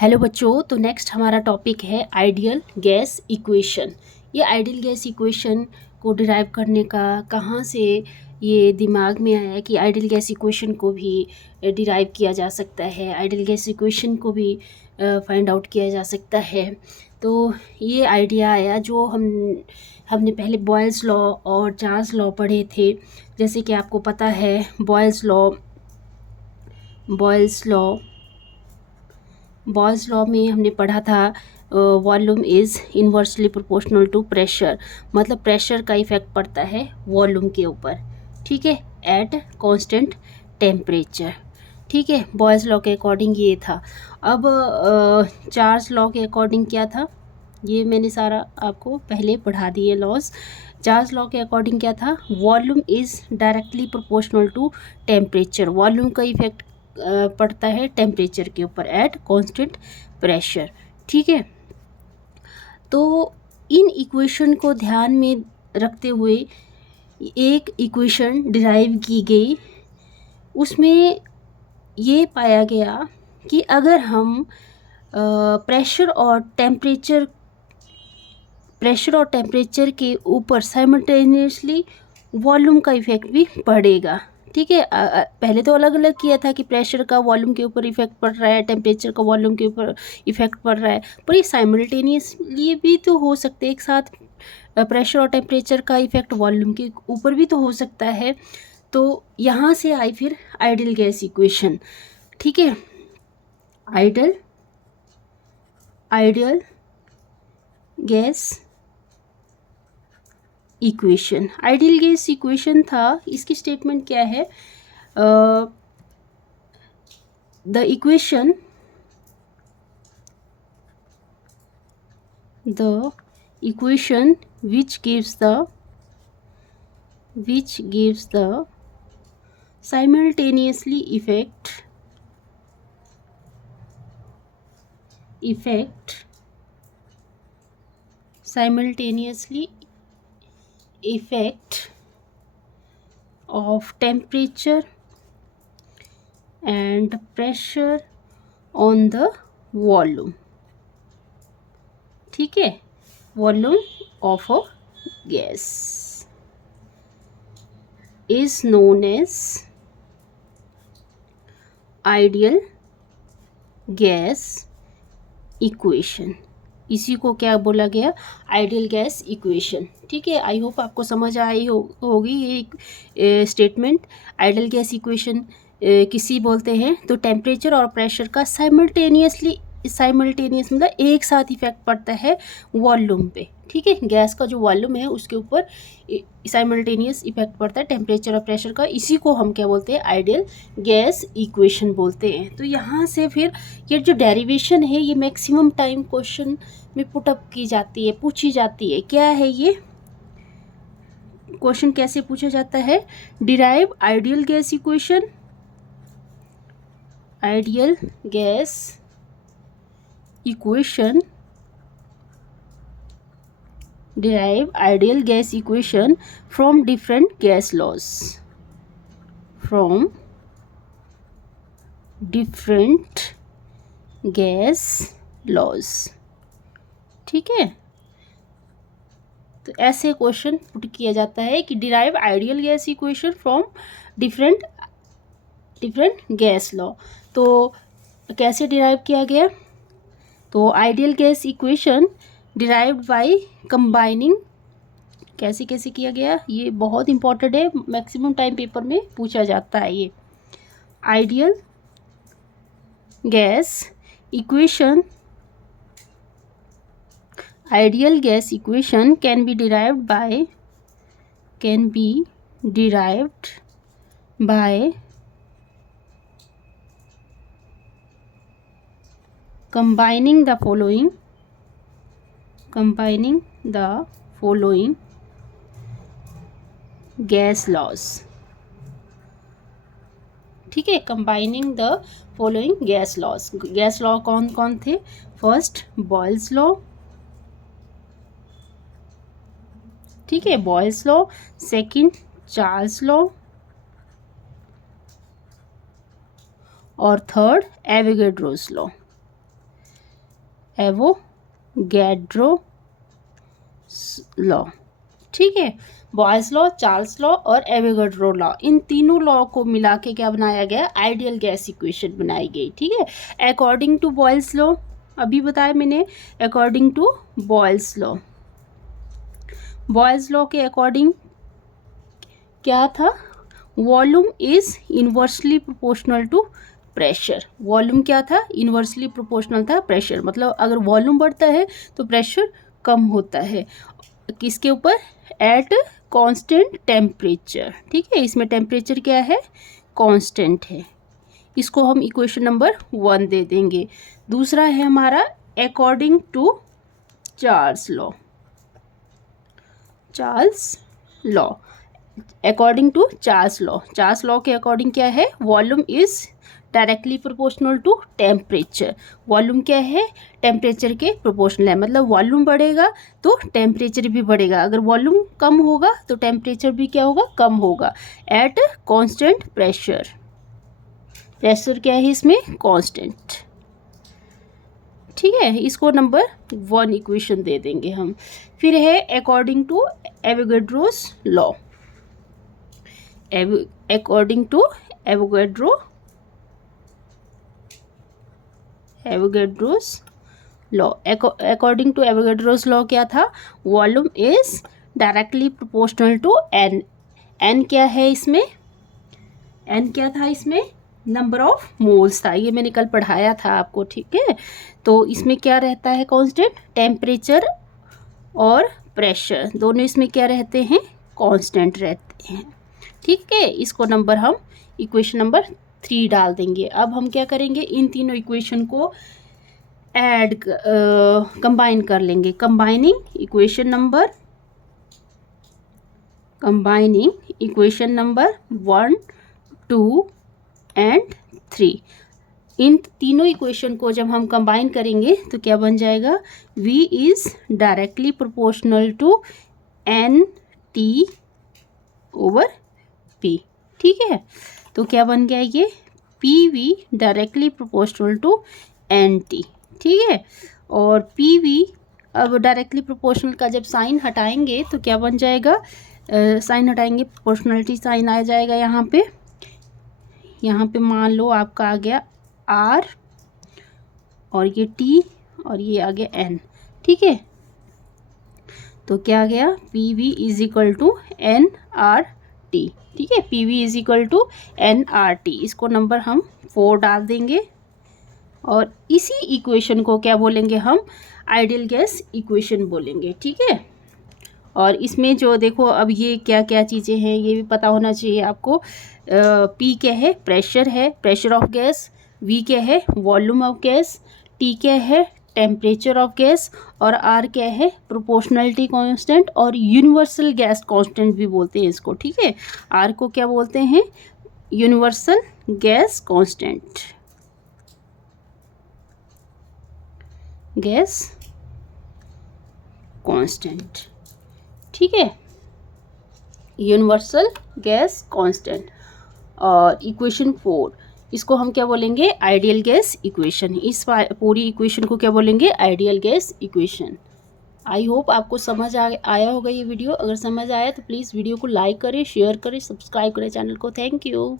Hello बच्चों, तो next हमारा टॉपिक है आइडियल गैस इक्वेशन। ये आइडियल गैस इक्वेशन को डिराइव करने का कहाँ से ये दिमाग में आया कि आइडियल गैस इक्वेशन को भी डिराइव किया जा सकता है, आइडियल गैस इक्वेशन को भी फाइंड आउट किया जा सकता है। तो ये आइडिया आया जो हमने पहले बॉयल्स लॉ और चार्ल्स लॉ पढ़े थे। जैसे कि आपको पता है बॉयल्स लॉ में हमने पढ़ा था volume is inversely proportional to pressure, मतलब प्रेशर का इफ़ेक्ट पड़ता है वॉल्यूम के ऊपर, ठीक है, एट कांस्टेंट टेम्परेचर। ठीक है, बॉयल्स लॉ के अकॉर्डिंग ये था। अब चार्ल्स लॉ के अकॉर्डिंग क्या था, ये मैंने सारा आपको पहले पढ़ा दिए लॉज। चार्ल्स लॉ के अकॉर्डिंग क्या था, volume is directly proportional to temperature, volume का इफ़ेक्ट पड़ता है टेम्परेचर के ऊपर एट कांस्टेंट प्रेशर। ठीक है, तो इन इक्वेशन को ध्यान में रखते हुए एक इक्वेशन डिराइव की गई। उसमें ये पाया गया कि अगर हम प्रेशर और टेम्परेचर के ऊपर साइमल्टेनियसली वॉल्यूम का इफ़ेक्ट भी पड़ेगा। ठीक है, पहले तो अलग अलग किया था कि प्रेशर का वॉल्यूम के ऊपर इफ़ेक्ट पड़ रहा है, टेम्परेचर का वॉल्यूम के ऊपर इफ़ेक्ट पड़ रहा है, पर ये साइमल्टेनियसली भी तो हो सकते हैं एक साथ। प्रेशर और टेम्परेचर का इफ़ेक्ट वॉल्यूम के ऊपर भी तो हो सकता है। तो यहाँ से आई फिर आइडियल गैस इक्वेशन। ठीक है, ideal gas equation, ideal gas equation था। इसकी स्टेटमेंट क्या है, the equation which gives the simultaneously effect of temperature and pressure on the volume। ठीक है, volume of a gas is known as ideal gas equation. इसी को क्या बोला गया, आइडियल गैस इक्वेशन। ठीक है, आई होप आपको समझ आई होगी ये स्टेटमेंट। आइडियल गैस इक्वेशन किसी बोलते हैं तो टेम्परेचर और प्रेशर का साइमल्टेनियस मतलब एक साथ इफेक्ट पड़ता है वॉल्यूम पे। ठीक है, गैस का जो वॉल्यूम है उसके ऊपर साइमल्टेनियस इफेक्ट पड़ता है टेम्परेचर और प्रेशर का। इसी को हम क्या बोलते हैं, आइडियल गैस इक्वेशन बोलते हैं। तो यहाँ से फिर ये जो डेरिवेशन है ये मैक्सिमम टाइम क्वेश्चन में पुटअप की जाती है, पूछी जाती है। क्या है ये क्वेश्चन, कैसे पूछा जाता है, derive ideal gas equation, ideal gas equation, derive ideal gas equation from different gas laws, from different gas laws। ठीक है, तो ऐसे क्वेश्चन पुट किया जाता है कि derive ideal gas equation from different gas law. तो कैसे डिराइव किया गया, तो ideal gas equation derived by combining, कैसे किया गया, ये बहुत इंपॉर्टेंट है, मैक्सिमम टाइम पेपर में पूछा जाता है ये। Ideal gas equation can be derived by combining the following gas laws। ठीक है, combining the following gas law कौन कौन थे, फर्स्ट बॉयल्स लॉ, ठीक है, Boyle's law, second Charles law और third Avogadro's law. Avogadro law, ठीक है। बॉयल्स लॉ, चार्ल्स लॉ और एवोगैड्रो लॉ, इन तीनों लॉ को मिला के क्या बनाया गया, आइडियल गैस इक्वेशन बनाई गई, ठीक है। अकॉर्डिंग टू बॉयल्स लॉ, अभी बताया मैंने, according to Boyle's law, Boyle's law के अकॉर्डिंग क्या था, volume is inversely proportional to pressure. Volume क्या था, इन्वर्सली प्रोपोर्शनल था प्रेशर, मतलब अगर वॉल्यूम बढ़ता है तो प्रेशर कम होता है, किसके ऊपर, एट कांस्टेंट टेम्परेचर, ठीक है। इसमें टेम्परेचर क्या है, कांस्टेंट है, इसको हम इक्वेशन नंबर 1 दे देंगे। दूसरा है हमारा according to Charles law, Charles law, according to Charles law, Charles law के अकॉर्डिंग क्या है, volume is directly proportional to temperature. Volume क्या है, टेम्परेचर के प्रोपोर्शनल है, मतलब वॉल्यूम बढ़ेगा तो टेम्परेचर भी बढ़ेगा, अगर वॉल्यूम कम होगा तो टेम्परेचर भी क्या होगा, कम होगा। एट कांस्टेंट प्रेशर, प्रेशर क्या है इसमें, कांस्टेंट, ठीक है। इसको नंबर 1 इक्वेशन दे देंगे हम। फिर है according to Avogadro's law, according to Avogadro's law, according to Avogadro's law क्या था, volume is directly proportional to n, n क्या है इसमें, एन क्या था इसमें, नंबर ऑफ मोल्स था, ये मैंने कल पढ़ाया था आपको, ठीक है। तो इसमें क्या रहता है कांस्टेंट, टेम्परेचर और प्रेशर दोनों इसमें क्या रहते हैं, कांस्टेंट रहते हैं, ठीक है। इसको नंबर हम इक्वेशन नंबर 3 डाल देंगे। अब हम क्या करेंगे, इन तीनों इक्वेशन को कंबाइन कर लेंगे, कंबाइनिंग इक्वेशन नंबर 1, 2 एंड 3। इन तीनों इक्वेशन को जब हम कंबाइन करेंगे तो क्या बन जाएगा, V is directly proportional to n T over P, ठीक है। तो क्या बन गया ये, PV directly proportional to NT, ठीक है। और PV अब डायरेक्टली प्रोपोर्शनल का जब साइन हटाएंगे तो क्या बन जाएगा, साइन हटाएंगे, प्रोपोर्शनलिटी साइन आ जाएगा यहाँ पे मान लो आपका आ गया R और ये T और ये आ गया N, ठीक है। तो क्या आ गया, PV is equal to NRT, ठीक है, PV is equal to NRT, इसको नंबर हम 4 डाल देंगे और इसी इक्वेशन को क्या बोलेंगे हम, आइडियल गैस इक्वेशन बोलेंगे, ठीक है। और इसमें जो देखो अब ये क्या क्या चीज़ें हैं ये भी पता होना चाहिए आपको। P क्या है, प्रेशर है, प्रेशर ऑफ गैस, V क्या है, वॉल्यूम ऑफ गैस, T क्या है, टेम्परेचर ऑफ गैस और R क्या है, प्रोपोर्शनलिटी कांस्टेंट और यूनिवर्सल गैस कांस्टेंट भी बोलते हैं इसको, ठीक है। R को क्या बोलते हैं, यूनिवर्सल गैस कांस्टेंट, ठीक है, यूनिवर्सल गैस कांस्टेंट। और इक्वेशन 4 इसको हम क्या बोलेंगे, आइडियल गैस इक्वेशन, इस पूरी इक्वेशन को क्या बोलेंगे, ideal gas equation. I hope आपको समझ आया होगा ये वीडियो। अगर समझ आया तो प्लीज़ वीडियो को लाइक करें, शेयर करें, सब्सक्राइब करें चैनल को। Thank you.